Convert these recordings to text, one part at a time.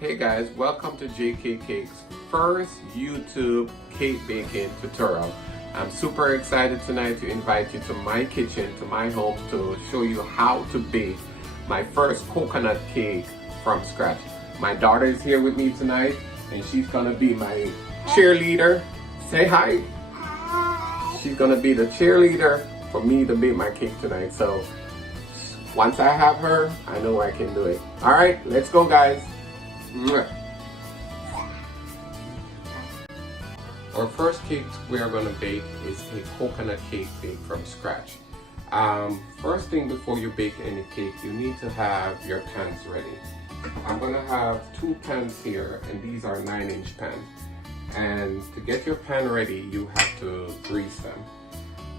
Hey guys, welcome to JK Cake's first YouTube cake baking tutorial. I'm super excited tonight to invite you to my kitchen, to my home, to show you how to bake my first coconut cake from scratch. My daughter is here with me tonight and she's gonna be my cheerleader. Say hi. Hi. She's gonna be the cheerleader for me to bake my cake tonight. So once I have her, I know I can do it. All right, let's go guys. Our first cake we are going to bake is a coconut cake baked from scratch. First thing before you bake any cake, you need to have your pans ready. I'm going to have two pans here, and these are 9-inch pans. And to get your pan ready, you have to grease them.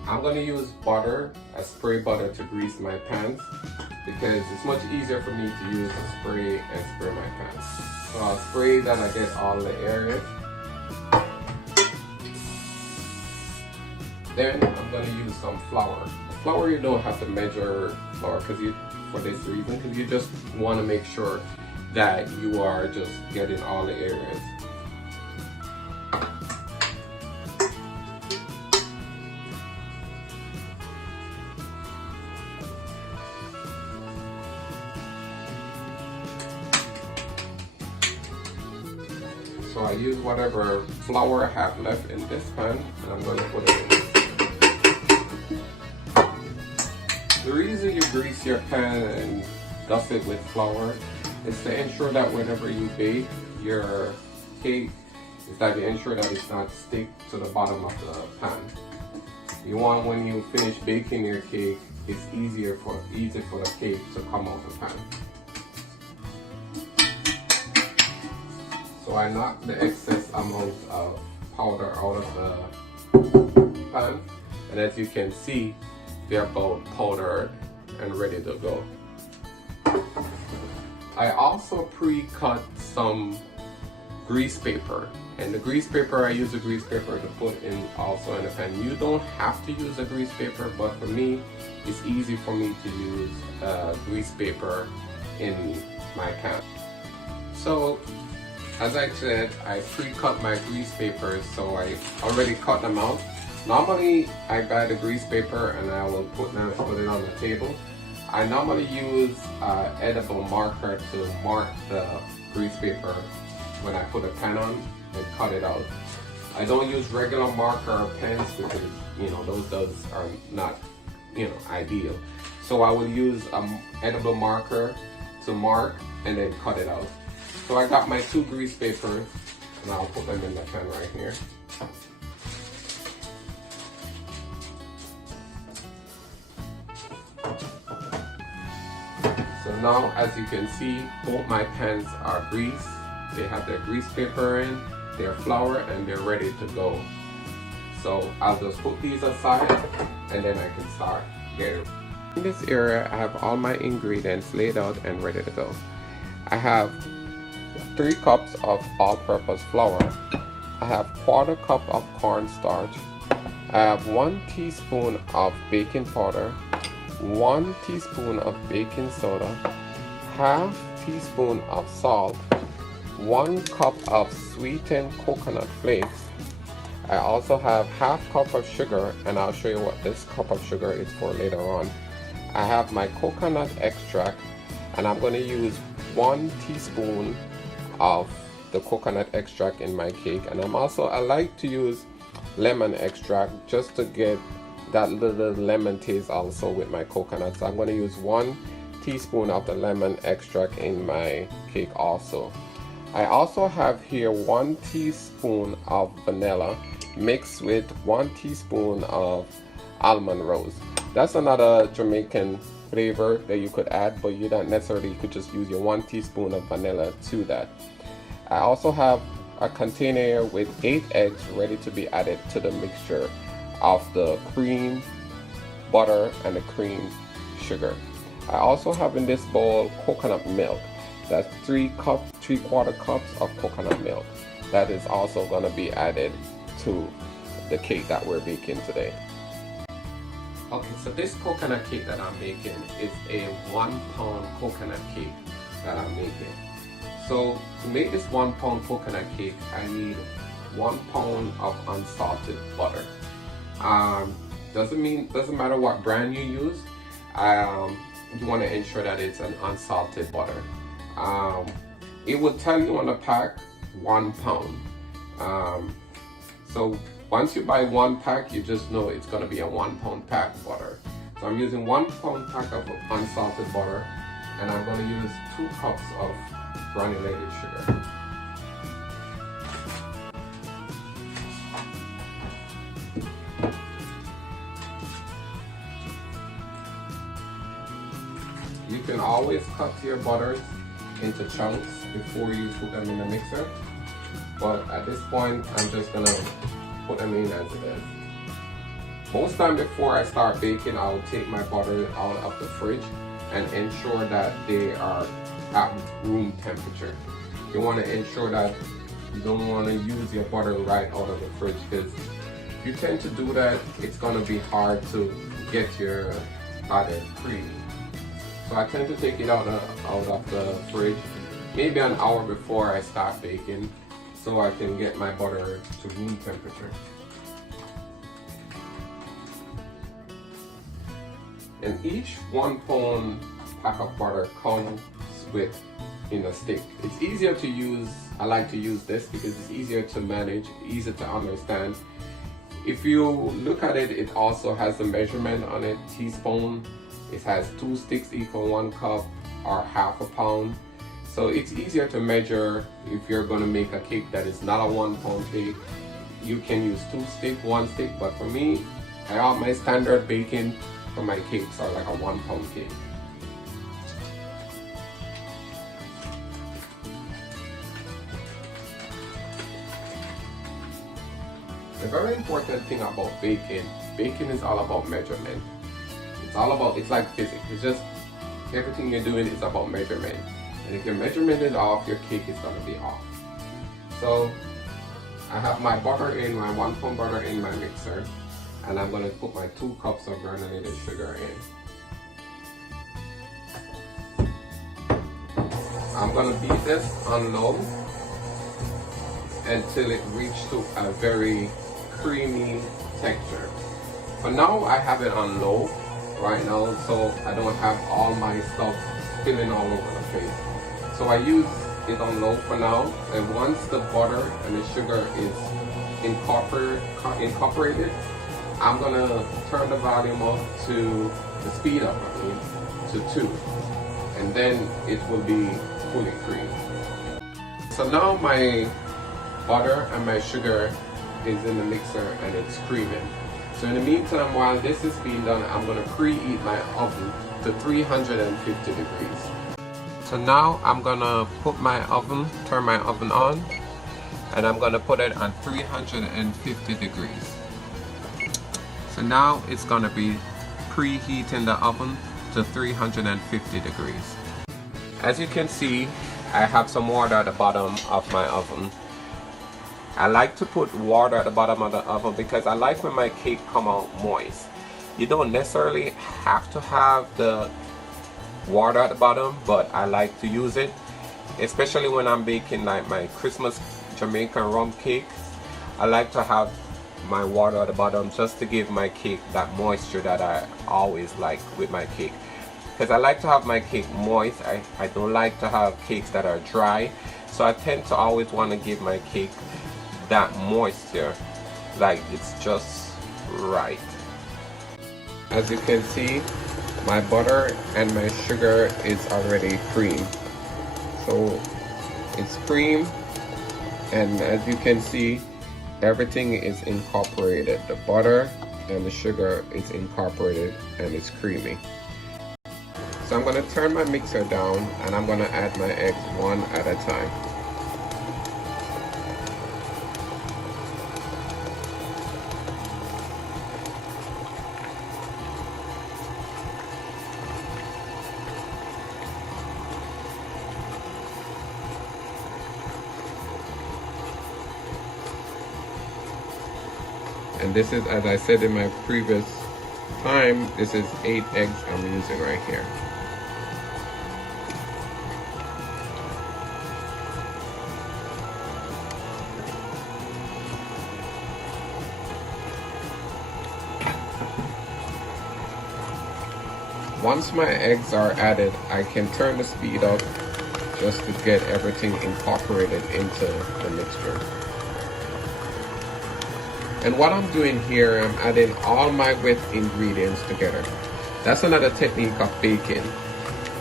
I'm going to use butter, a spray butter, to grease my pans because it's much easier for me to use a spray and spray my pans. So I'll spray that I get all the areas. Then I'm going to use some flour. Flour, you don't have to measure flour for this reason, because you just want to make sure that you are just getting all the areas. So I use whatever flour I have left in this pan, and I'm going to put it in. The reason you grease your pan and dust it with flour is to ensure that whenever you bake your cake, is that you ensure that it's not stick to the bottom of the pan. You want, when you finish baking your cake, it's easy for the cake to come out the pan. So I knock the excess amount of powder out of the pan, and as you can see, they're both powdered and ready to go. I also pre-cut some grease paper, and the grease paper, I use a grease paper to put in also in the pan. You don't have to use a grease paper, but for me, it's easy for me to use grease paper in my pan. So as I said, I pre-cut my grease papers, so I already cut them out. Normally, I buy the grease paper and I will put it on the table. I normally use edible marker to mark the grease paper when I put a pen on and cut it out. I don't use regular marker or pens because those are not ideal. So I will use an edible marker to mark and then cut it out. So I got my two grease papers and I'll put them in the pan right here. So now, as you can see, both my pans are greased. They have their grease paper in, their flour, and they're ready to go. So I'll just put these aside and then I can start getting. In this area, I have all my ingredients laid out and ready to go. I have 3 cups of all-purpose flour. I have 1/4 cup of corn starch. I have 1 teaspoon of baking powder, 1 teaspoon of baking soda, 1/2 teaspoon of salt, 1 cup of sweetened coconut flakes. I also have 1/2 cup of sugar, and I'll show you what this cup of sugar is for later on. I have my coconut extract, and I'm going to use 1 teaspoon of the coconut extract in my cake, and I like to use lemon extract just to get that little lemon taste also with my coconut. So I'm going to use 1 teaspoon of the lemon extract in my cake also. I also have here 1 teaspoon of vanilla mixed with 1 teaspoon of almond rose. That's another Jamaican flavor that you could add, but you don't necessarily, you could just use your 1 teaspoon of vanilla to that. I also have a container with 8 eggs ready to be added to the mixture of the cream, butter, and the cream sugar. I also have in this bowl coconut milk. That's 3/4 cups of coconut milk. That is also going to be added to the cake that we're baking today. Okay, so this coconut cake that I'm making is a 1 pound coconut cake that I'm making. So to make this 1 pound coconut cake, I need 1 pound of unsalted butter. Doesn't matter what brand you use. You want to ensure that it's an unsalted butter. It will tell you on the pack 1 pound. So once you buy 1 pack, you just know it's going to be a 1 pound pack butter. So I'm using 1 pound pack of unsalted butter, and I'm going to use 2 cups of granulated sugar. You can always cut your butters into chunks before you put them in the mixer, but at this point I'm just gonna put them in as it is. Most time before I start baking, I'll take my butter out of the fridge and ensure that they are at room temperature. You want to ensure that you don't want to use your butter right out of the fridge, because if you tend to do that, it's going to be hard to get your batter creamy. So I tend to take it out of the fridge maybe an hour before I start baking, so I can get my butter to room temperature. And each 1 pound pack of butter comes with a stick. It's easier to use. I like to use this because it's easier to manage, easier to understand. If you look at it, it also has a measurement on it, teaspoon. It has 2 sticks equal 1 cup or half a pound. So it's easier to measure. If you're going to make a cake that is not a 1 pound cake, you can use 2 sticks, 1 stick. But for me, my standard baking for my cakes are like a 1 pound cake. The very important thing about baking is all about measurement. It's like physics. It's just everything you're doing is about measurement. And if your measurement is off, your cake is going to be off. So I have my butter in, my 1 pound butter in my mixer, and I'm going to put my 2 cups of granulated sugar in. I'm going to beat this on low until it reaches to a very creamy texture. For now, I have it on low right now, so I don't have all my stuff spilling all over the place. So I use it on low for now, and once the butter and the sugar is incorporated, I'm gonna turn the volume up to the speed up, to 2, and then it will be fully creamed. So now my butter and my sugar is in the mixer and it's creaming. So in the meantime, while this is being done, I'm going to preheat my oven to 350 degrees. So now I'm going to turn my oven on, and I'm going to put it on 350 degrees. So now it's going to be preheating the oven to 350 degrees. As you can see, I have some water at the bottom of my oven. I like to put water at the bottom of the oven because I like when my cake come out moist. You don't necessarily have to have the water at the bottom, but I like to use it, especially when I'm baking like my Christmas Jamaican rum cake. I like to have my water at the bottom just to give my cake that moisture that I always like with my cake. Because I like to have my cake moist. I don't like to have cakes that are dry. So I tend to always want to give my cake that moisture, like it's just right. As you can see, my butter and my sugar is already creamed. So it's cream, and as you can see, everything is incorporated. The butter and the sugar is incorporated and it's creamy. So I'm going to turn my mixer down, and I'm going to add my eggs one at a time. And this is, as I said in my previous time, this is 8 eggs I'm using right here. Once my eggs are added, I can turn the speed up just to get everything incorporated into the mixture. And what I'm doing here, I'm adding all my wet ingredients together. That's another technique of baking.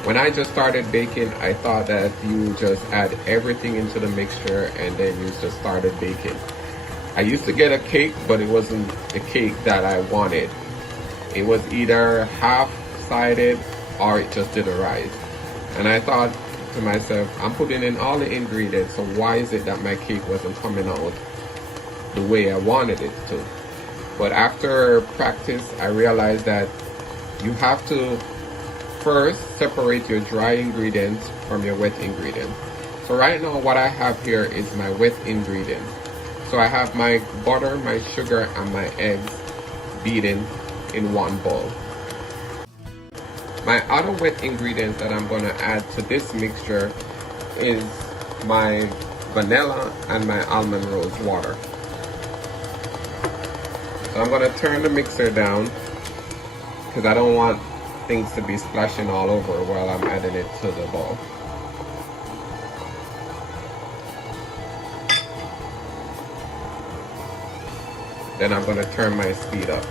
When I just started baking, I thought that you just add everything into the mixture and then you just started baking. I used to get a cake, but it wasn't the cake that I wanted. It was either half-sided or it just didn't rise. And I thought to myself, I'm putting in all the ingredients, so why is it that my cake wasn't coming out the way I wanted it to? But after practice, I realized that you have to first separate your dry ingredients from your wet ingredients. So right now what I have here is my wet ingredients. So I have my butter, my sugar, and my eggs beaten in one bowl. My other wet ingredients that I'm going to add to this mixture is my vanilla and my almond rose water. So I'm going to turn the mixer down because I don't want things to be splashing all over while I'm adding it to the bowl. Then I'm going to turn my speed up.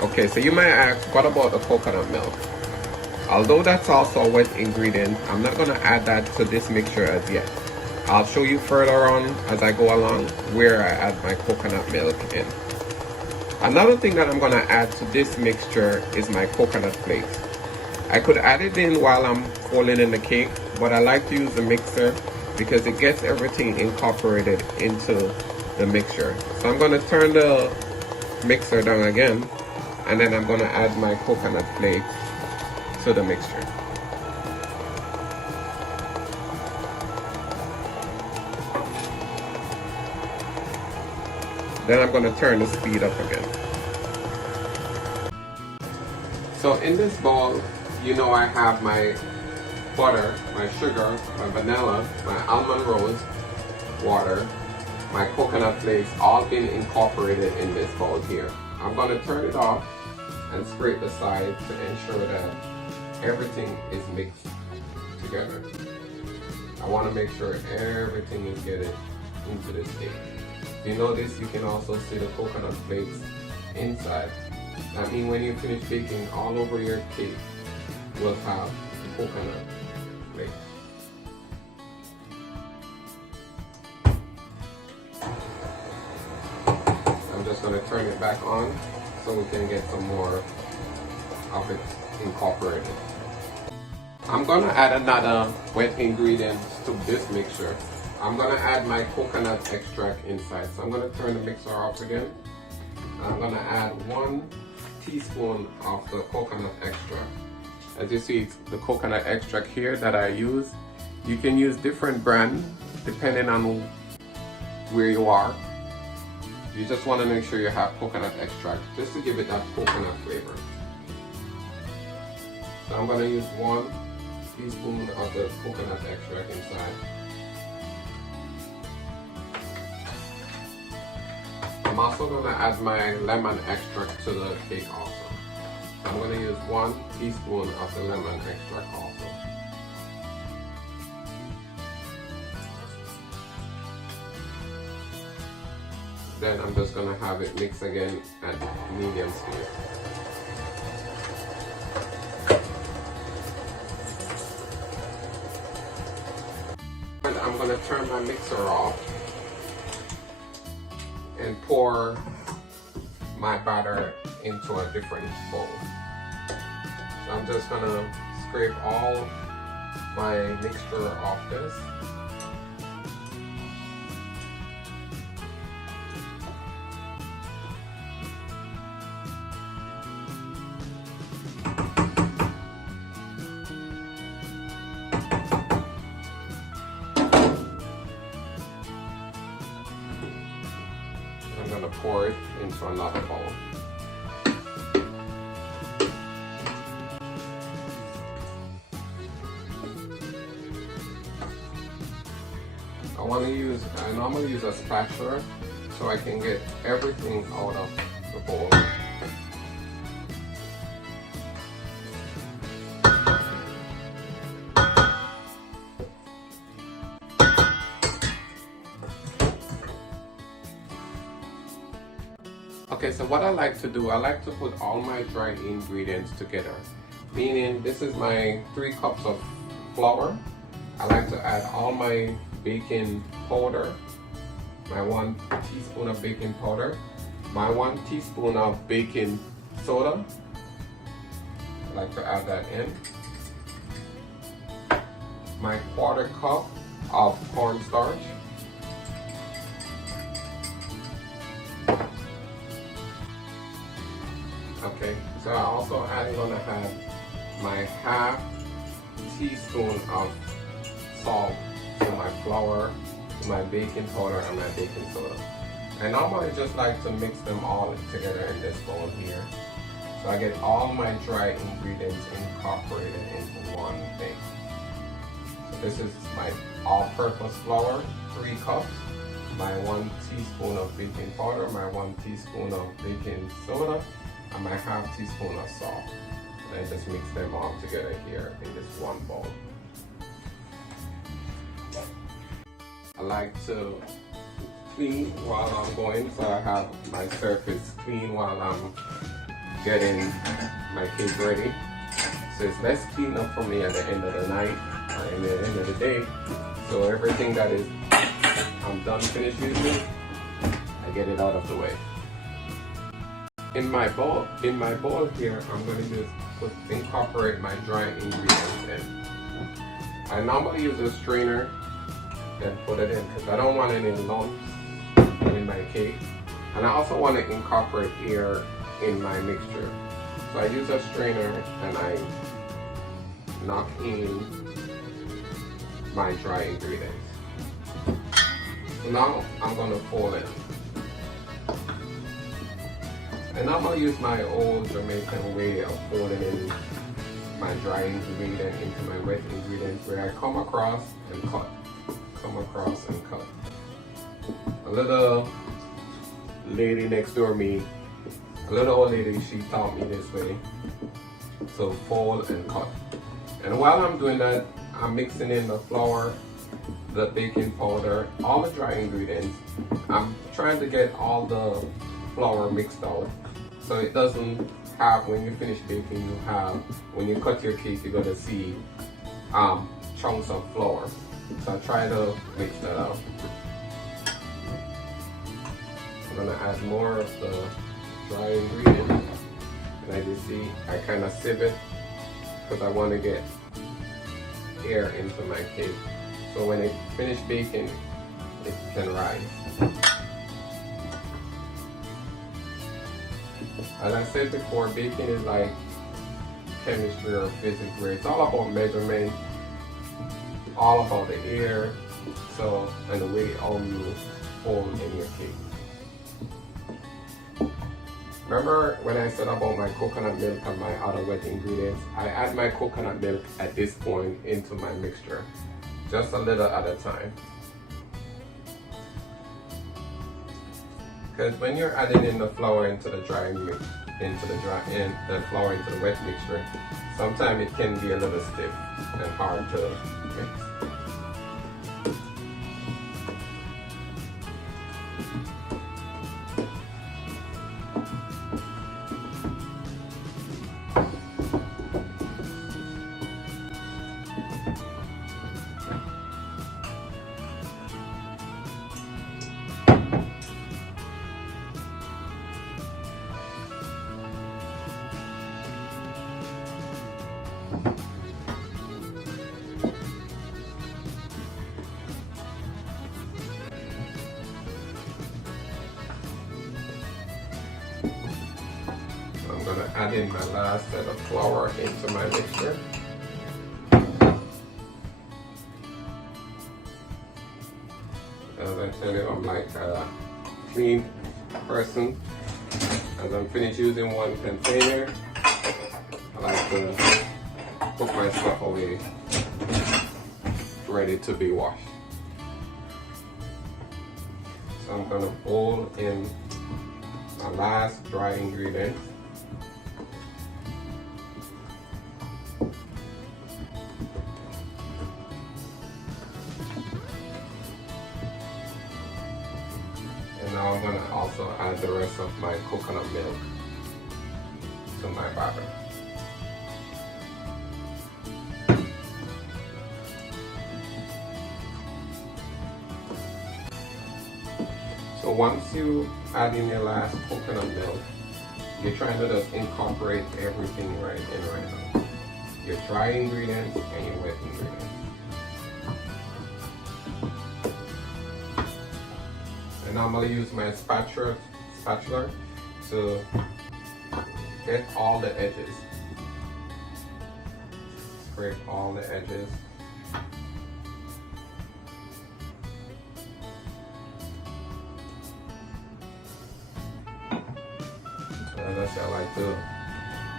Okay, so you might ask, what about the coconut milk? Although that's also a wet ingredient, I'm not going to add that to this mixture as yet. I'll show you further on as I go along where I add my coconut milk in. Another thing that I'm going to add to this mixture is my coconut flakes. I could add it in while I'm folding in the cake, but I like to use the mixer because it gets everything incorporated into the mixture. So I'm going to turn the mixer down again, and then I'm going to add my coconut flakes to the mixture. Then I'm going to turn the speed up again. So in this bowl, you know I have my butter, my sugar, my vanilla, my almond rose water, my coconut flakes, all been incorporated in this bowl here. I'm going to turn it off and scrape the side to ensure that everything is mixed together. I want to make sure everything is getting into this cake. You notice you can also see the coconut flakes inside. That means when you finish baking, all over your cake will have the coconut flakes. I'm just going to turn it back on so we can get some more of it incorporated. I'm going to add another wet ingredient to this mixture. I'm going to add my coconut extract inside. So I'm going to turn the mixer off again. I'm going to add 1 teaspoon of the coconut extract. As you see, it's the coconut extract here that I use. You can use different brand depending on where you are. You just want to make sure you have coconut extract just to give it that coconut flavor. So I'm going to use 1 teaspoon of the coconut extract inside. I'm also going to add my lemon extract to the cake also. I'm going to use 1 teaspoon of the lemon extract also. Then I'm just going to have it mix again at medium speed. And I'm going to turn my mixer off and pour my batter into a different bowl. So I'm just going to scrape all my mixture off this. I'm going to pour it into another bowl. I normally use a spatula so I can get everything out of the bowl. Okay, so what I like to do, I like to put all my dry ingredients together. Meaning, this is my 3 cups of flour. I like to add all my baking powder, my 1 teaspoon of baking powder, my 1 teaspoon of baking soda. I like to add that in. My 1/4 cup of corn starch. Okay, so I also am gonna have my 1/2 teaspoon of salt to my flour, to my baking powder, and my baking soda. I normally just like to mix them all together in this bowl here. So I get all my dry ingredients incorporated into one thing. So this is my all-purpose flour, 3 cups, my 1 teaspoon of baking powder, my 1 teaspoon of baking soda, and my 1/2 teaspoon of salt. And I just mix them all together here in this one bowl. I like to clean while I'm going, so I have my surface clean while I'm getting my cake ready. So it's less cleanup for me at the end of the night or at the end of the day. So everything that is I'm done finished using, I get it out of the way. In my bowl here, I'm going to just incorporate my dry ingredients in. I normally use a strainer and put it in because I don't want any lumps in my cake, and I also want to incorporate air in my mixture. So I use a strainer and I knock in my dry ingredients. So now I'm going to fold it. And I'm going to use my old Jamaican way of folding in my dry ingredient into my wet ingredients, where I come across and cut. Come across and cut. A little lady next door me, a little old lady, she taught me this way. So fold and cut. And while I'm doing that, I'm mixing in the flour, the baking powder, all the dry ingredients. I'm trying to get all the flour mixed out, so it doesn't have, when you finish baking, you have, when you cut your cake, you're gonna see chunks of flour. So I try to mix that out. I'm gonna add more of the dry ingredients, and as you see, I kind of sieve it because I want to get air into my cake, so when it finishes baking, it can rise. As I said before, baking is like chemistry or physics, where it's all about measurement, all about the air, so, and the way all you hold in your cake. Remember when I said about my coconut milk and my other wet ingredients? I add my coconut milk at this point into my mixture, just a little at a time. Because when you're adding in the flour into the flour into the wet mixture, sometimes it can be a little stiff and hard to mix. I'm going to add in my last set of flour into my mixture. As I tell you, I'm like a clean person. As I'm finished using one container, I like to put my stuff away, ready to be washed. So I'm going to bowl in my last dry ingredient. And now I'm going to also also add the rest of my coconut milk to my batter. So once you add in your last coconut milk, you're trying to just incorporate everything right now. Your dry ingredients and your wet ingredients. I normally use my spatula to get all the edges. Scrape all the edges. As I said, I like to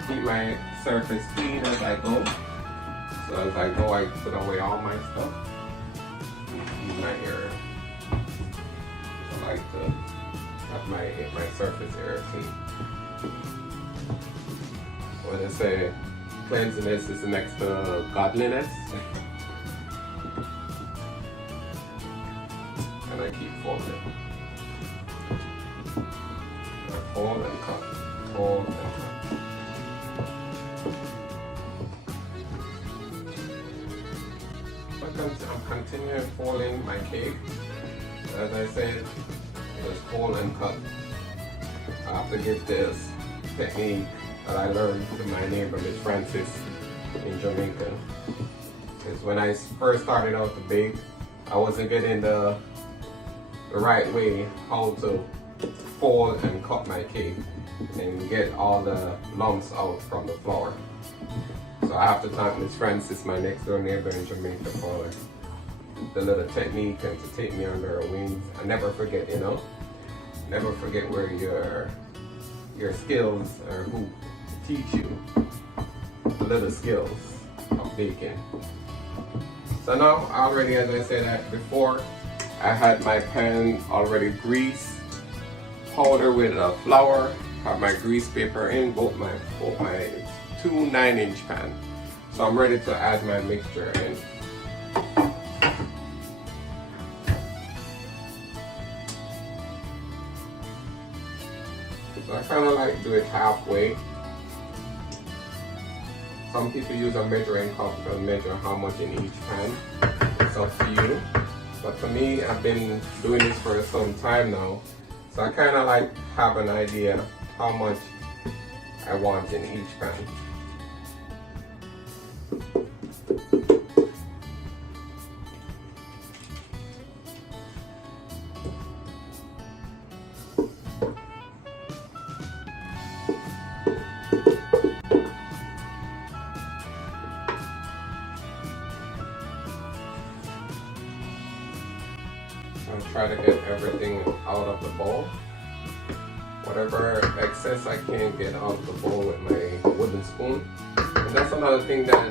keep my surface clean as I go. So as I go, I put away all my stuff. Use my area. I like to have my surface area clean. When I say cleanliness is next to godliness, and I keep folding. I fold and cut. Fold and cut. I'm continuing folding my cake. As I said, just fold and cut. I have to give this technique that I learned from my neighbor, Miss Francis, in Jamaica. Because when I first started out to bake, I wasn't getting the right way how to fold and cut my cake and get all the lumps out from the flour. So I have to thank Miss Francis, my next door neighbor in Jamaica, for the little technique and to take me under her wings. I never forget, you know, never forget where your skills or who teach you the little skills of baking. So now already, as I said before, I had my pan already greased, powder with flour, have my grease paper in both my two 9-inch pan. So I'm ready to add my mixture in. So I kind of like do it halfway. Some people use a measuring cup to measure how much in each pan. It's up to you. But for me, I've been doing this for some time now. So I kind of like have an idea how much I want in each pan. I'll try to get everything out of the bowl. Whatever excess I can get out of the bowl with my wooden spoon. And that's another thing that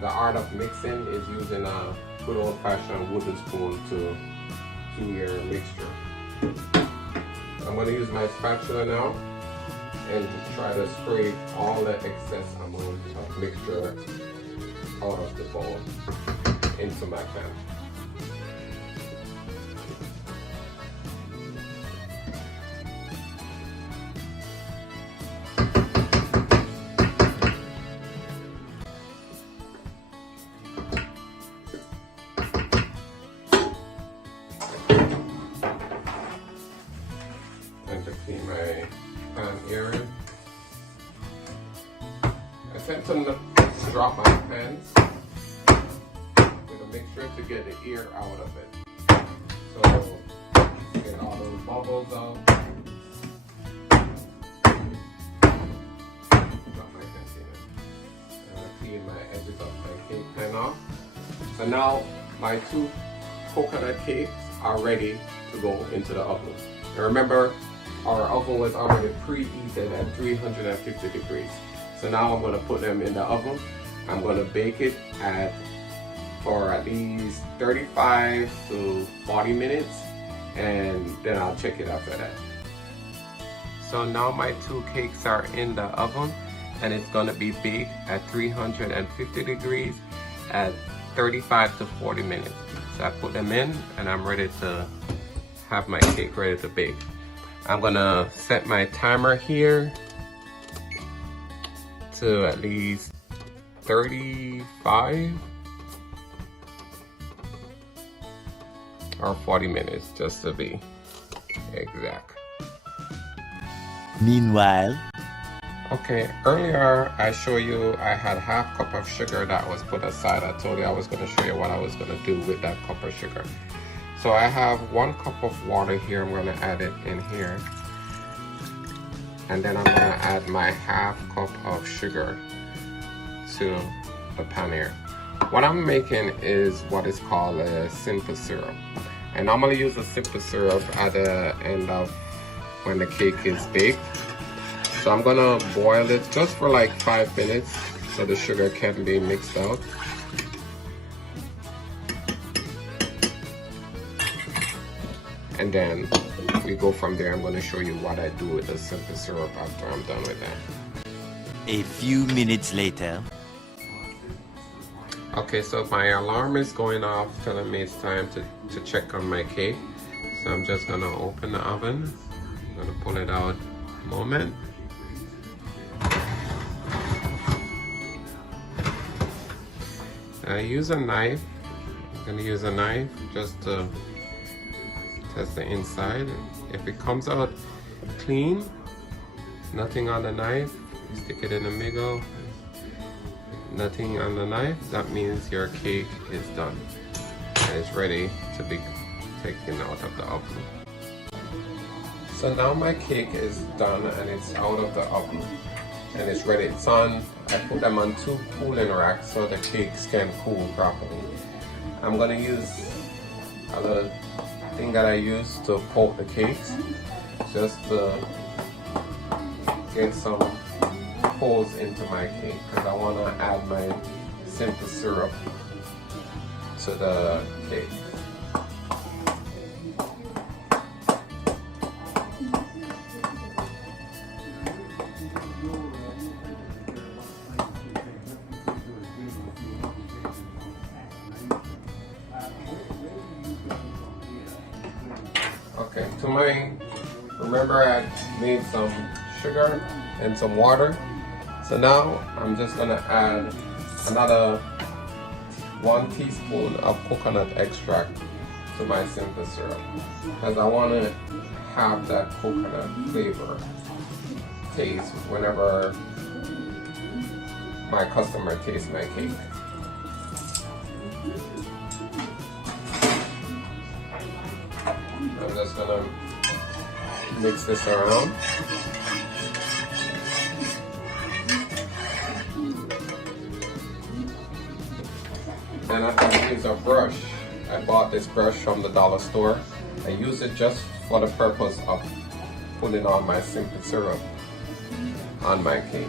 the art of mixing is using a good old-fashioned wooden spoon to your mixture. I'm going to use my spatula now and try to scrape all the excess amount of mixture out of the bowl into my pan. And to clean my pan area. I tend to drop my pans with a mixture to get the air out of it. So get all those bubbles out. Drop my container. Clean my edges of my cake pan off. So now my 2 coconut cakes are ready to go into the oven. And remember, our oven was already preheated at 350 degrees. So now I'm going to put them in the oven. I'm going to bake it for at least 35 to 40 minutes, and then I'll check it after that. So now my 2 cakes are in the oven, and it's going to be baked at 350 degrees at 35 to 40 minutes. So I put them in, and I'm ready to have my cake ready to bake. I'm gonna set my timer here to at least 35 or 40 minutes, just to be exact. Meanwhile, okay, earlier I showed you I had half cup of sugar that was put aside. I told you I was going to show you what I was going to do with that cup of sugar. So I have 1 cup of water here. I'm going to add it in here, and then I'm going to add my half cup of sugar to the pan here. What I'm making is what is called a simple syrup. I normally use a simple syrup at the end of when the cake is baked. So I'm gonna boil it just for like 5 minutes so the sugar can be mixed out. And then we go from there. I'm gonna show you what I do with the simple syrup after I'm done with that. a few minutes later. Okay, so my alarm is going off telling me it's time to check on my cake. So I'm just gonna open the oven. I'm gonna pull it out a moment. I use a knife. I'm gonna use a knife just to test the inside. If it comes out clean, nothing on the knife, you stick it in the middle. Nothing on the knife, that means your cake is done and it's ready to be taken out of the oven. So now my cake is done and it's out of the oven and it's ready. It's on, I put them on 2 cooling racks so the cakes can cool properly. I'm gonna use a little thing that I use to poke the cakes just to get some holes into my cake because I want to add my simple syrup to the cake. Okay, remember I made some sugar and some water. So now I'm just gonna add another 1 teaspoon of coconut extract to my simple syrup because I want to have that coconut flavor taste whenever my customer tastes my cake. I'm just gonna mix this around. And I'm going to use a brush. I bought this brush from the dollar store. I use it just for the purpose of putting on my simple syrup on my cake.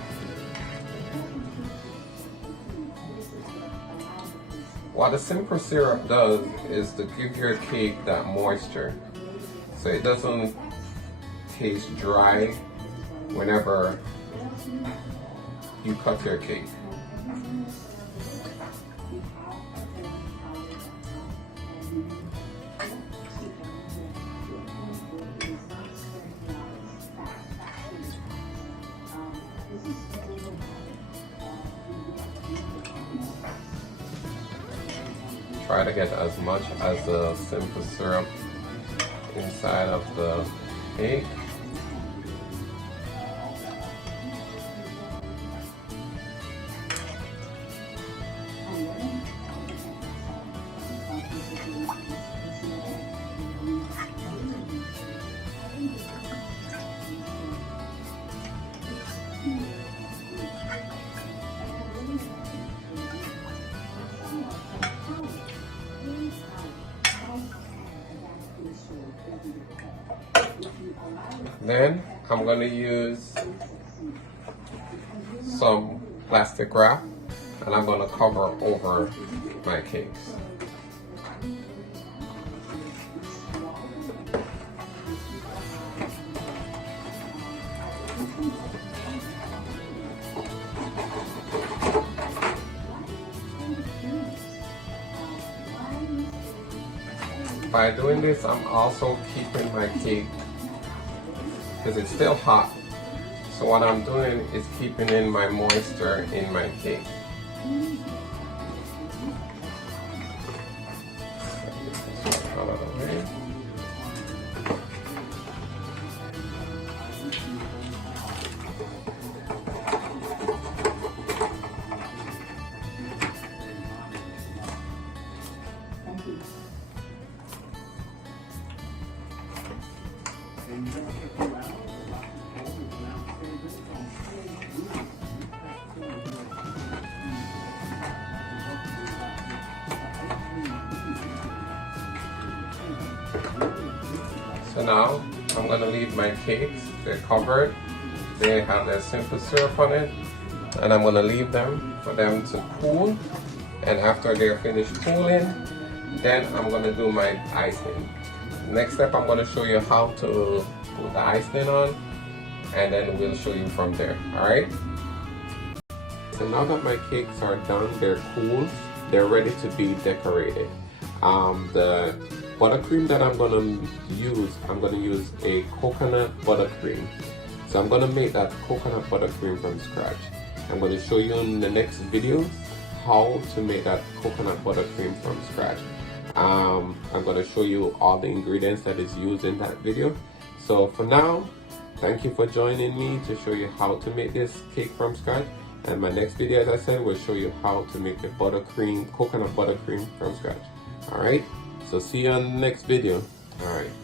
What the simple syrup does is to give your cake that moisture, so it doesn't taste dry whenever you cut your cake. Try to get as much as the simple syrup inside of the cake. Then I'm going to use some plastic wrap and I'm going to cover over my cakes. by doing this, I'm also keeping my cake, because it's still hot. So what I'm doing is keeping in my moisture in my cake. Out of the way. So now I'm going to leave my cakes, they're covered, they have their simple syrup on it, and I'm going to leave them for them to cool, and after they're finished cooling, then I'm going to do my icing. Next step, I'm going to show you how to put the icing on, and then we'll show you from there, alright? So now that my cakes are done, they're cool, they're ready to be decorated. The buttercream that I'm going to use a coconut buttercream. So I'm going to make that coconut buttercream from scratch. I'm going to show you in the next video how to make that coconut buttercream from scratch. I'm going to show you all the ingredients that is used in that video. So for now, thank you for joining me to show you how to make this cake from scratch. And my next video, as I said, will show you how to make the coconut buttercream from scratch. Alright, so see you on the next video. Alright.